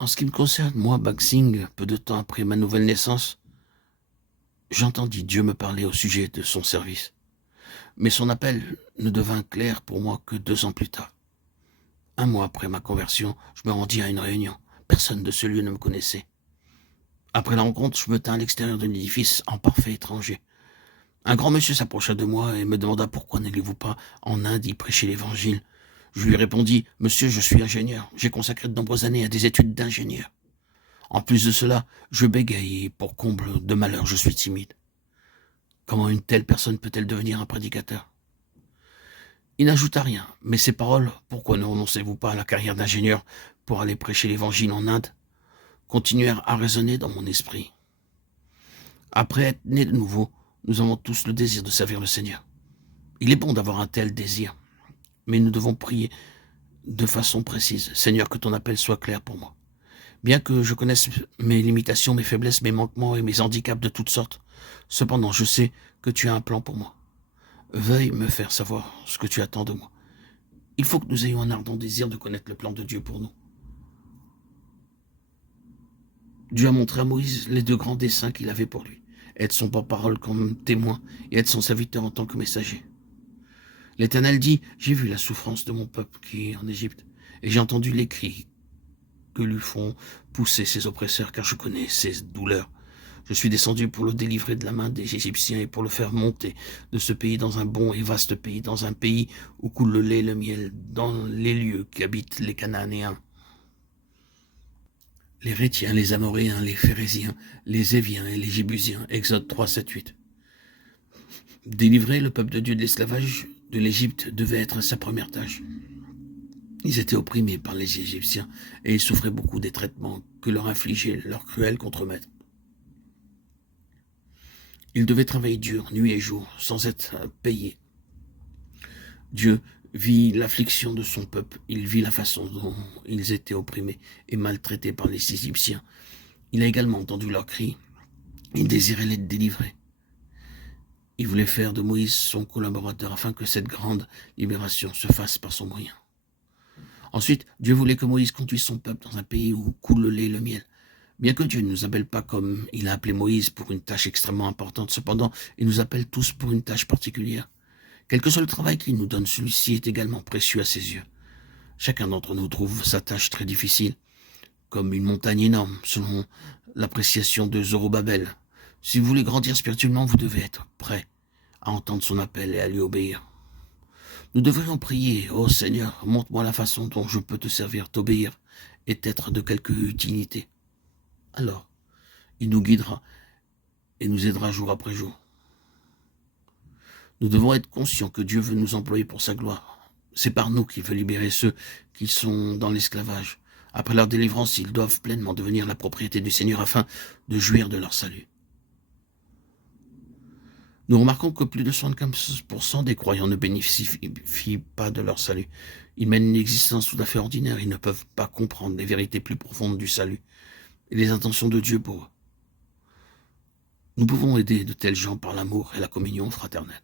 En ce qui me concerne, moi, Baksing, peu de temps après ma nouvelle naissance, j'entendis Dieu me parler au sujet de son service. Mais son appel ne devint clair pour moi que 2 ans plus tard. Un mois après ma conversion, je me rendis à une réunion. Personne de ce lieu ne me connaissait. Après la rencontre, je me tins à l'extérieur de l'édifice en parfait étranger. Un grand monsieur s'approcha de moi et me demanda pourquoi n'allez-vous pas en Inde y prêcher l'évangile. Je lui répondis, monsieur, je suis ingénieur. J'ai consacré de nombreuses années à des études d'ingénieur. En plus de cela, je bégaye et pour comble de malheur, je suis timide. Comment une telle personne peut-elle devenir un prédicateur? Il n'ajouta rien, mais ces paroles, pourquoi ne renoncez-vous pas à la carrière d'ingénieur pour aller prêcher l'évangile en Inde, continuèrent à résonner dans mon esprit. Après être nés de nouveau, nous avons tous le désir de servir le Seigneur. Il est bon d'avoir un tel désir, mais nous devons prier de façon précise. Seigneur, que ton appel soit clair pour moi. Bien que je connaisse mes limitations, mes faiblesses, mes manquements et mes handicaps de toutes sortes, cependant je sais que tu as un plan pour moi. Veuille me faire savoir ce que tu attends de moi. Il faut que nous ayons un ardent désir de connaître le plan de Dieu pour nous. Dieu a montré à Moïse les 2 grands desseins qu'il avait pour lui. Être son porte-parole comme témoin et être son serviteur en tant que messager. L'Éternel dit, j'ai vu la souffrance de mon peuple qui est en Égypte, et j'ai entendu les cris que lui font pousser ses oppresseurs, car je connais ses douleurs. Je suis descendu pour le délivrer de la main des Égyptiens et pour le faire monter de ce pays dans un bon et vaste pays, dans un pays où coule le lait et le miel, dans les lieux qu'habitent les Cananéens, les Rétiens, les Amoréens, les Phérésiens, les Éviens et les Jébusiens. Exode 3, 7, 8. Délivrer le peuple de Dieu de l'esclavage de l'Égypte devait être sa première tâche. Ils étaient opprimés par les Égyptiens et ils souffraient beaucoup des traitements que leur infligeaient leurs cruels contremaîtres. Ils devaient travailler dur, nuit et jour, sans être payés. Dieu vit l'affliction de son peuple, il vit la façon dont ils étaient opprimés et maltraités par les Égyptiens. Il a également entendu leurs cris, il désirait les délivrer. Il voulait faire de Moïse son collaborateur afin que cette grande libération se fasse par son moyen. Ensuite, Dieu voulait que Moïse conduise son peuple dans un pays où coule le lait et le miel. Bien que Dieu ne nous appelle pas comme il a appelé Moïse pour une tâche extrêmement importante, cependant, il nous appelle tous pour une tâche particulière. Quel que soit le travail qu'il nous donne, celui-ci est également précieux à ses yeux. Chacun d'entre nous trouve sa tâche très difficile, comme une montagne énorme, selon l'appréciation de Zorobabel. Si vous voulez grandir spirituellement, vous devez être prêt à entendre son appel et à lui obéir. Nous devrions prier, ô Seigneur, montre-moi la façon dont je peux te servir, t'obéir et être de quelque utilité. Alors, il nous guidera et nous aidera jour après jour. Nous devons être conscients que Dieu veut nous employer pour sa gloire. C'est par nous qu'il veut libérer ceux qui sont dans l'esclavage. Après leur délivrance, ils doivent pleinement devenir la propriété du Seigneur afin de jouir de leur salut. Nous remarquons que plus de 75% des croyants ne bénéficient pas de leur salut. Ils mènent une existence tout à fait ordinaire. Ils ne peuvent pas comprendre les vérités plus profondes du salut et les intentions de Dieu pour eux. Nous pouvons aider de tels gens par l'amour et la communion fraternelle.